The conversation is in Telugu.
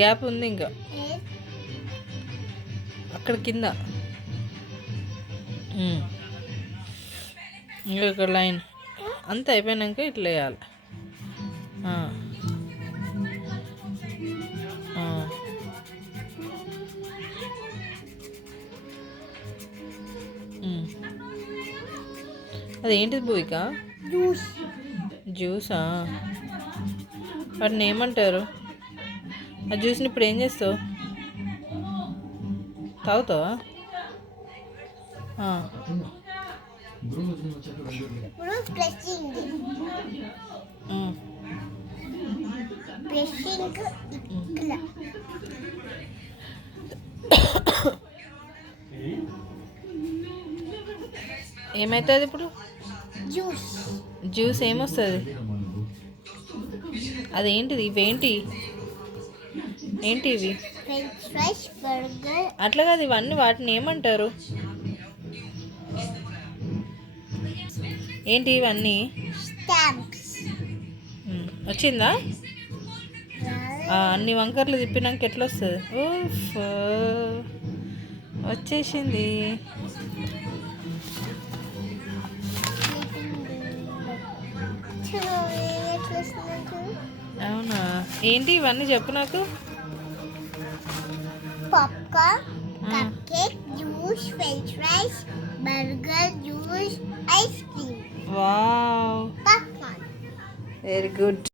గ్యాప్ ఉంది ఇంకా అక్కడ కింద ఇంకా ఇక్కడ లైన్ అంతా అయిపోయాక ఇట్లా వేయాలి. అదేంటిది భూమిక? జ్యూసా? వాటిని ఏమంటారు? ఆ జ్యూస్ని ఇప్పుడు ఏం చేస్తావు? తాగుతావా? ఏమవుతుంది ఇప్పుడు? జ్యూస్ ఏమొస్తుంది? అదేంటిది? ఇవేంటి? ఏంటి ఇవి? అట్లా కాదు, ఇవన్నీ వాటిని ఏమంటారు? ఏంటి ఇవన్నీ? వచ్చిందా? అన్ని వంకర్లు తిప్పినాక ఎట్లా వస్తుంది? ఓఫ్, వచ్చేసింది. అవునా? ఏంటి ఇవన్నీ చెప్పు నాకు. Popcorn, cup cake, juice, French fries, burger, juice, ice cream. Wow, popcorn. Very good.